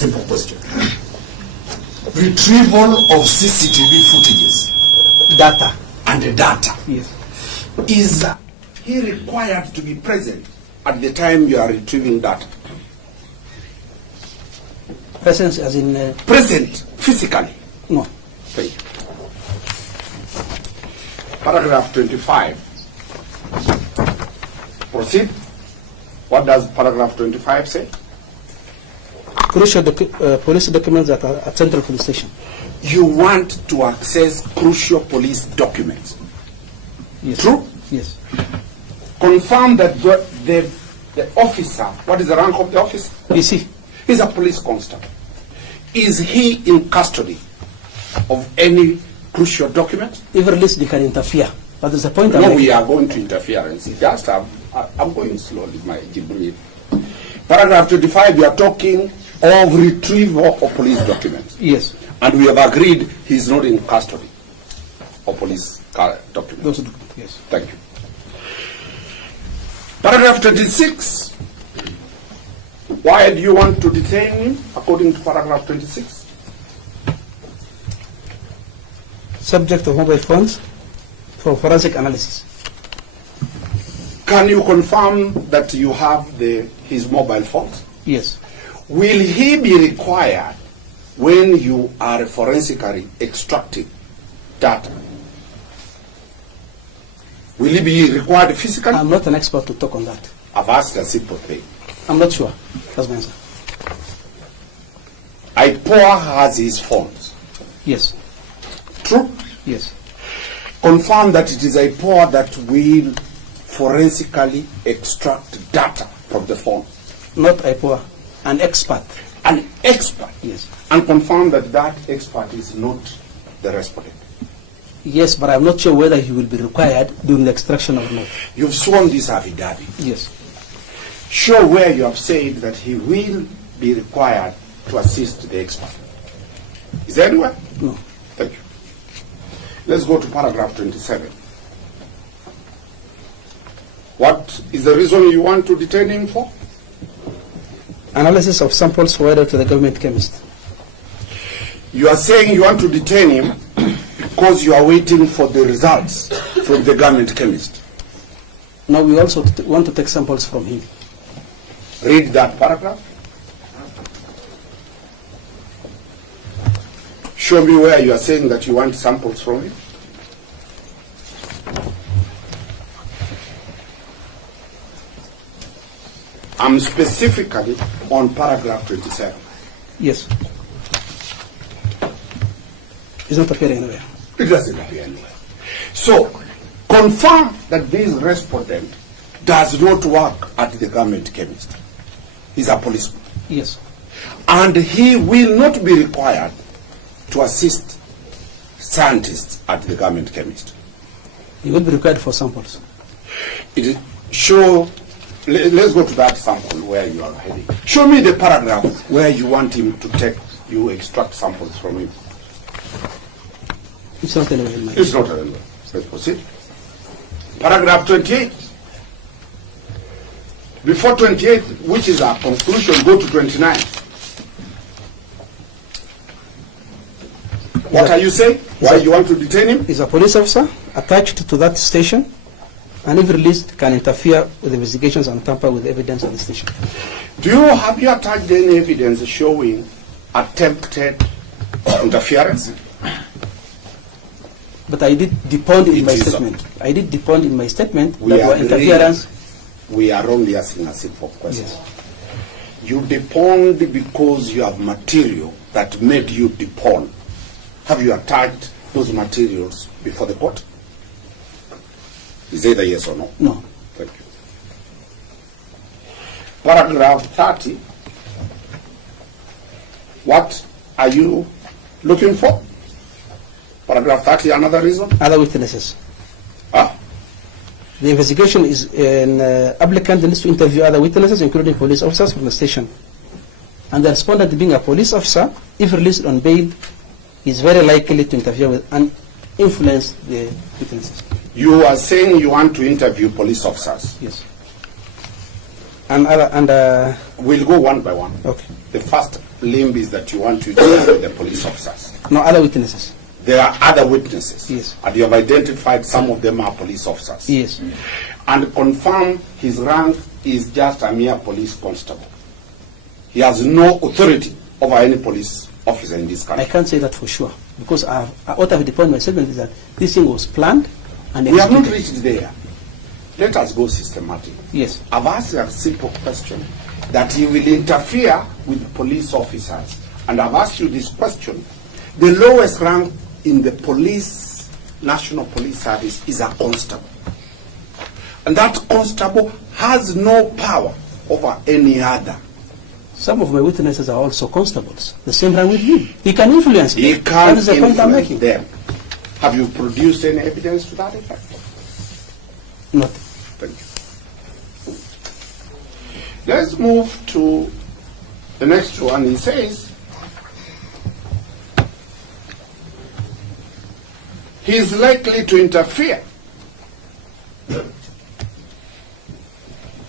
Simple question. Retrieval of CCTV footages, Data. and the data. Yes. Is he required to be present at the time you are retrieving data? Presence as in... Present physically? No. Thank you. Paragraph 25. Proceed. What does paragraph 25 say? Crucial police documents that are at Central Police Station. You want to access crucial police documents. Yes. True? Yes. Confirm that the officer, what is the rank of the officer? PC. He's a police constable. Is he in custody of any crucial document? If released, they can interfere. But there's a point I'm No, making. we are going to interference. Just I'm going slowly, my Jibril. Paragraph 25, you are talking of retrieval of police documents. Yes. And we have agreed he is not in custody of police documents. Those documents, yes. Thank you. Paragraph 26. Why do you want to detain him according to paragraph 26? Subject of mobile phones for forensic analysis. Can you confirm that you have his mobile phones? Yes. Will he be required when you are forensically extracting data? Will he be required physically? I'm not an expert to talk on that. I've asked a simple thing. I'm not sure. That's my answer. Ipoa has his phones. Yes. True? Yes. Confirm that it is Ipoa that will forensically extract data from the phone. Not Ipoa. An expert. An expert? Yes. And confirm that that expert is not the respondent. Yes, but I'm not sure whether he will be required during the extraction or not. You've sworn this affidavit. Yes. Show where you have said that he will be required to assist the expert. Is there anywhere? No. Thank you. Let's go to paragraph 27. What is the reason you want to detain him for? Analysis of samples provided to the government chemist. You are saying you want to detain him because you are waiting for the results from the government chemist. Now we also want to take samples from him. Read that paragraph. Show me where you are saying that you want samples from him. I'm specifically on paragraph 27. Yes. It's not appearing anywhere. It doesn't appear anywhere. So, confirm that this respondent does not work at the government chemist. He's a policeman. Yes. And he will not be required to assist scientists at the government chemist. He will be required for samples. Let's go to that sample where you are heading. Show me the paragraph where you want him to extract samples from him. It's not anywhere in my... It's not anywhere. Let's proceed. Paragraph 28. Before 28, which is our conclusion, go to 29. What are you saying? Why you want to detain him? He's a police officer attached to that station, and if released, can interfere with investigations and tamper with evidence at the station. Have you attached any evidence showing attempted interference? But I did depend in my statement. I did depend in my statement that were interference. We are only asking a simple question. Yes. You depend because you have material that made you depend. Have you attached those materials before the court? Is it a yes or no? No. Thank you. Paragraph 30. What are you looking for? Paragraph 30, another reason? Other witnesses. Ah. The investigation is an applicant needs to interview other witnesses, including police officers from the station. And the respondent, being a police officer, if released on bail, is very likely to interfere with and influence the witnesses. You are saying you want to interview police officers? Yes. And we'll go one by one. Okay. The first limb is that you want to deal with the police officers. No, other witnesses. There are other witnesses. Yes. And you have identified some of them are police officers. Yes. And confirm his rank is just a mere police constable. He has no authority over any police officer in this country. I can't say that for sure, because what I've defined my statement is that this thing was planned and We have not executed. reached there. Let us go systematic. Yes. I've asked a simple question, that he will interfere with police officers. And I've asked you this question. The lowest rank in the police, National Police Service, is a constable. And that constable has no power over any other. Some of my witnesses are also constables. The same rank with him. He can influence them. He That can't is the point I'm influence making. them. Have you produced any evidence to that effect? Not. Thank you. Let's move to the next one. He says, he is likely to interfere.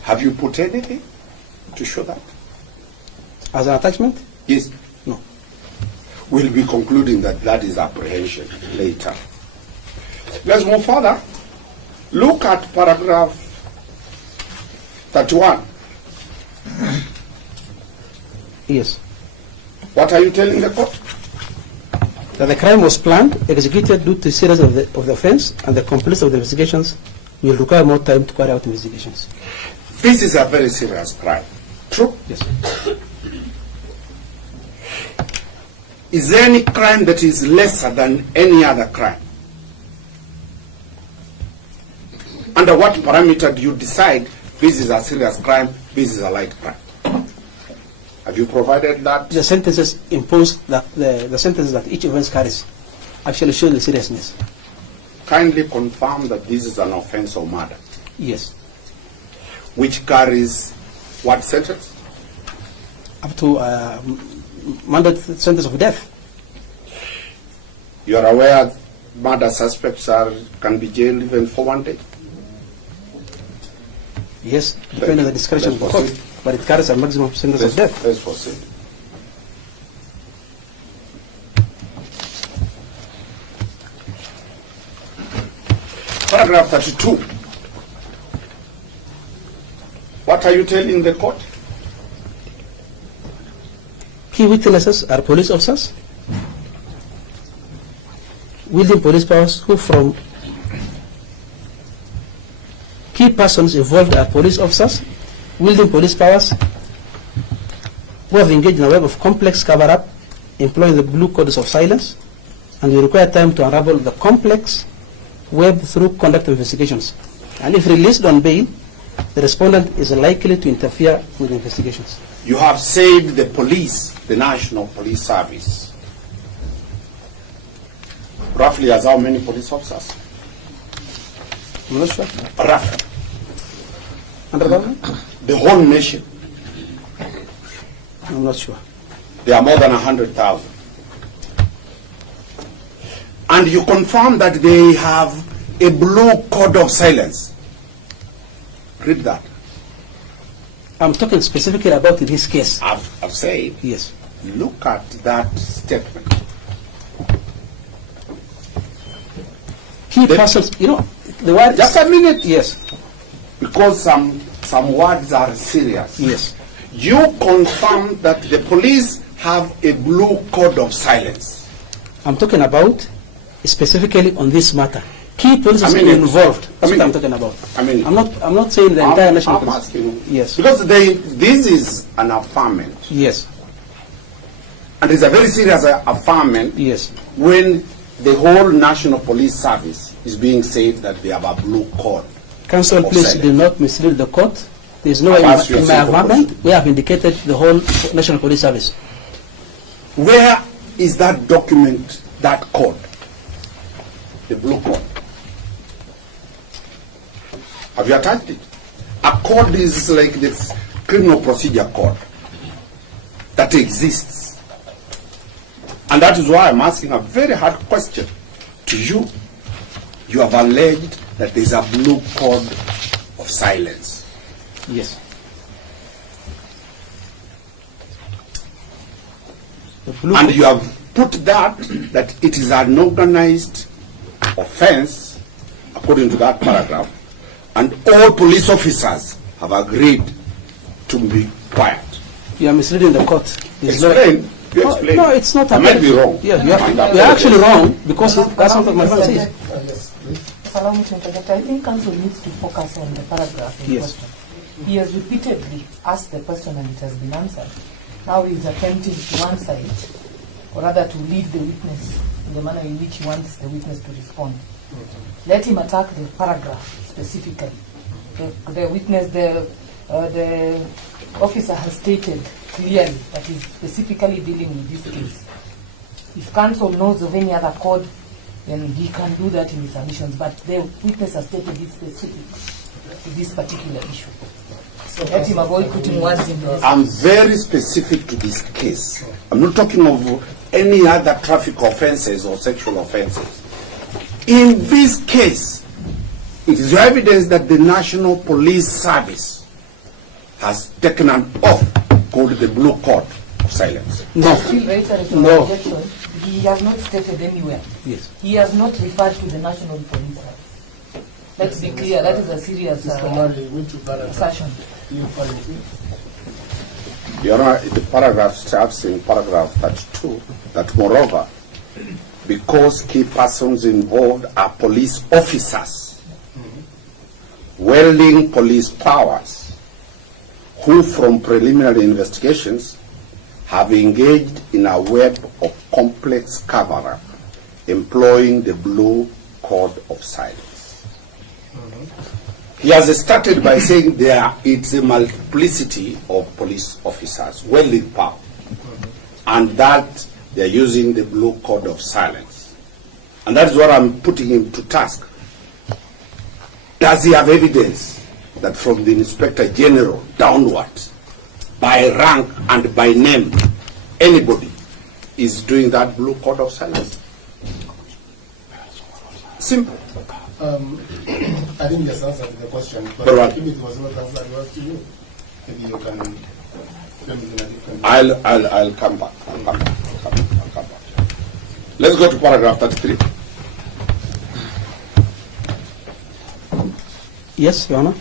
Have you put anything to show that? As an attachment? Yes. No. We'll be concluding that that is apprehension later. Let's move further. Look at paragraph 31. Yes. What are you telling the court? That the crime was planned, executed due to the seriousness of the offense, and the completeness of the investigations will require more time to carry out investigations. This is a very serious crime. True? Yes. Is there any crime that is lesser than any other crime? Under what parameter do you decide this is a serious crime, this is a light crime? Have you provided that? The sentences imposed, the sentences that each offense carries actually show the seriousness. Kindly confirm that this is an offense of murder, Yes. which carries what sentence? Up to mandatory sentence of death. You are aware murder suspects can be jailed even for 1 day? Yes, depending on the discretion of the court. But it carries a maximum sentence of death. Let's proceed. Paragraph 32. What are you telling the court? Key witnesses are police officers wielding police powers who from key persons involved are police officers wielding police powers who have engaged in a web of complex cover-up employing the blue codes of silence, and will require time to unravel the complex web through conduct investigations. And if released on bail, the respondent is likely to interfere with investigations. You have said the police, the National Police Service, roughly has how many police officers? I'm not sure. Roughly. 100,000? The whole nation. I'm not sure. There are more than 100,000. And you confirm that they have a blue code of silence. Read that. I'm talking specifically about this case. I've said, Yes. look at that statement. Key persons, you know, the word... Just a minute. Yes. Because some words are serious. Yes. You confirm that the police have a blue code of silence. I'm talking about specifically on this matter. Key police I mean, involved. That's I mean, what I'm talking about. I mean, I'm not saying the entire national I'm police. asking. Yes. Because this is an affirmation. Yes. And it's a very serious affirmation Yes. when the whole National Police Service is being said that they have a blue code. Counsel, of please silence. do not mislead the court. There is no I've way asked you a in my simple amendment question. we have indicated the whole National Police Service. Where is that document, that code? The blue code. Have you attached it? A code is like this criminal procedure code that exists. And that is why I'm asking a very hard question to you. You have alleged that there is a blue code of silence. Yes. And you have put that it is an organized offense, according to that paragraph, and all police officers have agreed to be quiet. You are misleading the court. Explain. You explain. No, it's not. I might be wrong. Yeah, you are actually wrong, because that's not what my friend says. Allow me to interject. I think counsel needs to focus on the paragraph in question. He has repeatedly asked the question and it has been answered. Now he is attempting to answer it, or rather to lead the witness in the manner in which he wants the witness to respond. Let him attack the paragraph specifically. The witness, the officer has stated clearly that he is specifically dealing with this case. If counsel knows of any other code, then he can do that in his submissions. But the witness has stated it specific to this particular issue. So let him avoid putting words in his. I'm very specific to this case. I'm not talking of any other traffic offenses or sexual offenses. In this case, it is evidence that the National Police Service has taken an oath called the Blue Code of Silence. No. No. He has not stated anywhere. Yes. He has not referred to the National Police Service. Let's be clear, that is a serious assertion. Your Honor, the paragraph starts in paragraph 32 that moreover, because key persons involved are police officers, wielding police powers, who from preliminary investigations have engaged in a web of complex cover-up, employing the Blue Code of Silence. He has started by saying it's a multiplicity of police officers wielding power, and that they are using the Blue Code of Silence. And that is what I'm putting him to task. Does he have evidence that from the Inspector General downwards, by rank and by name, anybody is doing that Blue Code of Silence? Simple. I didn't just answer the question, but right. if it was not answered, it was to you. Maybe you can frame it in a different way. I'll come back. I'll come back. Let's go to paragraph 33. Yes, Your Honor.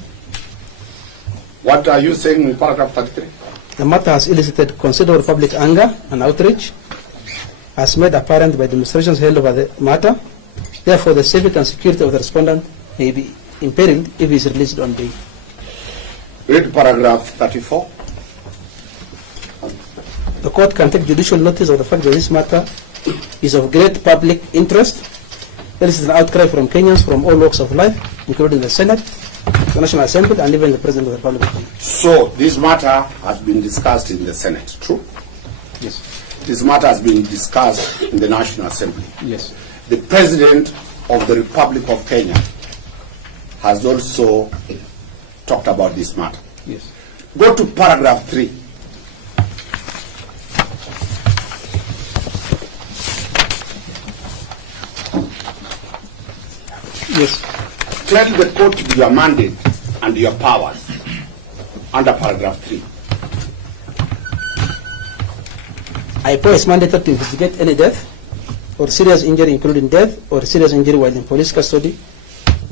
What are you saying in paragraph 33? The matter has elicited considerable public anger and outrage, as made apparent by demonstrations held over the matter. Therefore, the safety and security of the respondent may be imperiled if he is released on bail. Read paragraph 34. The court can take judicial notice of the fact that this matter is of great public interest. There is an outcry from Kenyans from all walks of life, including the Senate, the National Assembly, and even the President of the Republic of Kenya. So, this matter has been discussed in the Senate, true? Yes. This matter has been discussed in the National Assembly. Yes. The President of the Republic of Kenya has also talked about this matter. Yes. Go to paragraph 3. Yes. Tell the court your mandate and your powers under paragraph 3. Ipoa is mandated to investigate any death or serious injury, including death or serious injury while in police custody,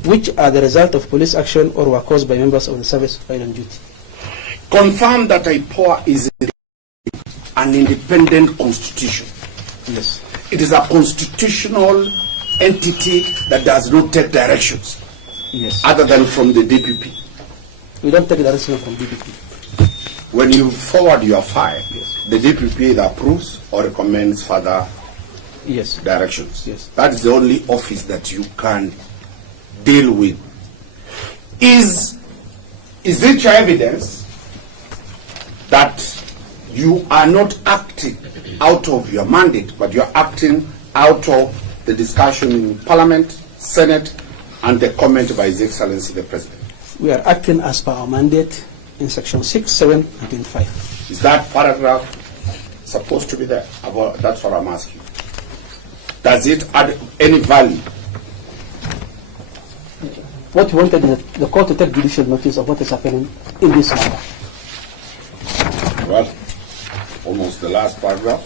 which are the result of police action or were caused by members of the service while on duty. Confirm that Ipoa is an independent constitution. Yes. It is a constitutional entity that does not take directions Yes. other than from the DPP. We don't take direction from DPP. When you forward your file, the DPP either approves or recommends further Yes. directions. Yes. That is the only office that you can deal with. Is it your evidence that you are not acting out of your mandate, but you are acting out of the discussion in Parliament, Senate, and the comment by His Excellency the President? We are acting as per our mandate in section 6, 7, and 25. Is that paragraph supposed to be there? That's what I'm asking. Does it add any value? What we wanted is the court to take judicial notice of what is happening in this matter. Well, almost the last paragraph.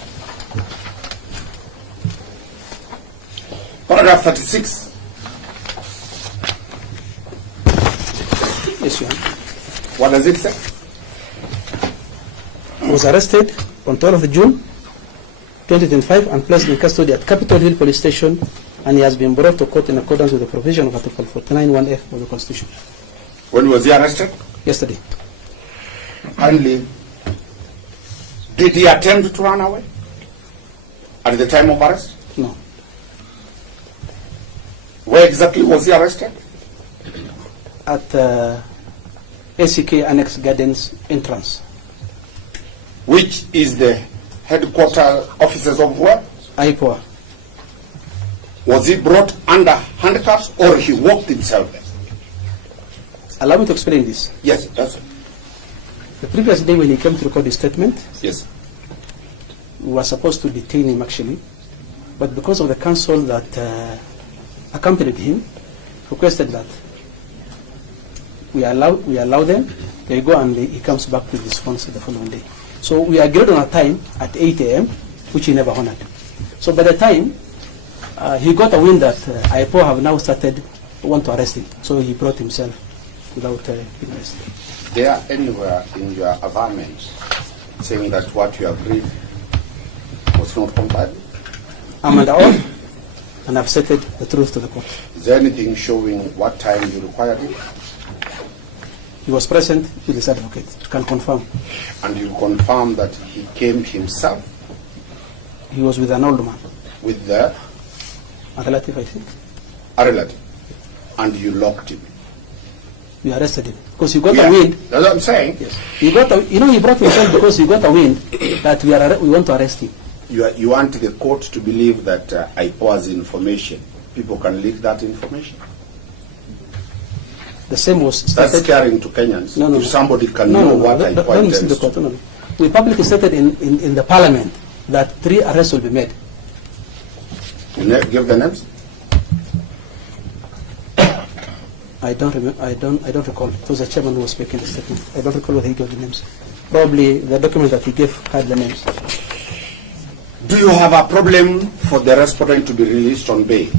Paragraph 36. Yes, Your Honor. What does it say? He was arrested on 12th of June 2025 and placed in custody at Capitol Hill Police Station, and he has been brought to court in accordance with the provision of Article 49(1)(f) of the Constitution. When was he arrested? Yesterday. Finally, did he attempt to run away at the time of arrest? No. Where exactly was he arrested? At ACK Annex Gardens entrance. Which is the headquarters offices of where? Ipoa. Was he brought under handcuffs or he walked himself there? Allow me to explain this. Yes, that's it. The previous day when he came to record his statement, Yes. we were supposed to detain him actually, but because of the counsel that accompanied him, requested that we allow them, they go and he comes back to this response the following day. So we agreed on a time at 8 a.m., which he never honored. So by the time he got a wind that Ipoa have now want to arrest him, so he brought himself without being arrested. There anywhere in your averment saying that what you agreed was not complied? I'm under oath, and I've stated the truth to the court. Is there anything showing what time you required it? He was present with his advocate, can confirm. And you confirm that he came himself He was with an old man, with the a relative, I think. a relative, and you locked him. We arrested him because he got a wind. That's what I'm saying. Yes, he got a, he brought himself because he got a wind that we want to arrest him. You want the court to believe that Ipoa's information, people can leak that information? The same was That's stated. scaring to Kenyans. No, no, if somebody can no, know no, what don't Ipoa listen to intends the court. to. No, no. We publicly stated in the parliament that 3 arrests will be made. You give the names? I don't remember. I don't recall. It was the chairman who was making the statement. I don't recall whether he gave the names. Probably the document that he gave had the names. Do you have a problem for the respondent to be released on bail?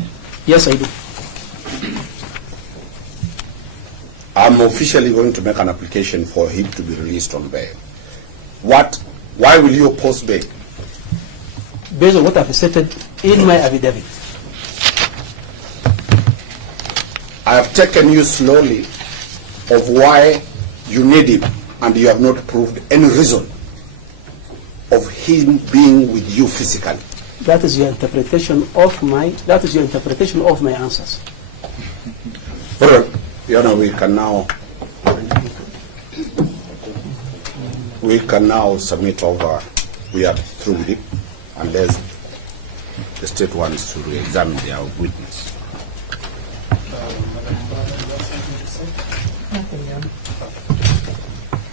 Yes, I do. I'm officially going to make an application for him to be released on bail. Why will you oppose bail? Based on what I've stated in my affidavit. I have taken you slowly of why you need him, and you have not proved any reason of him being with you physically. That is your interpretation of my. That is your interpretation of my answers. All right. You know, we can now submit over. We are through with it, unless the state wants to re-examine their witness. Nothing, yeah.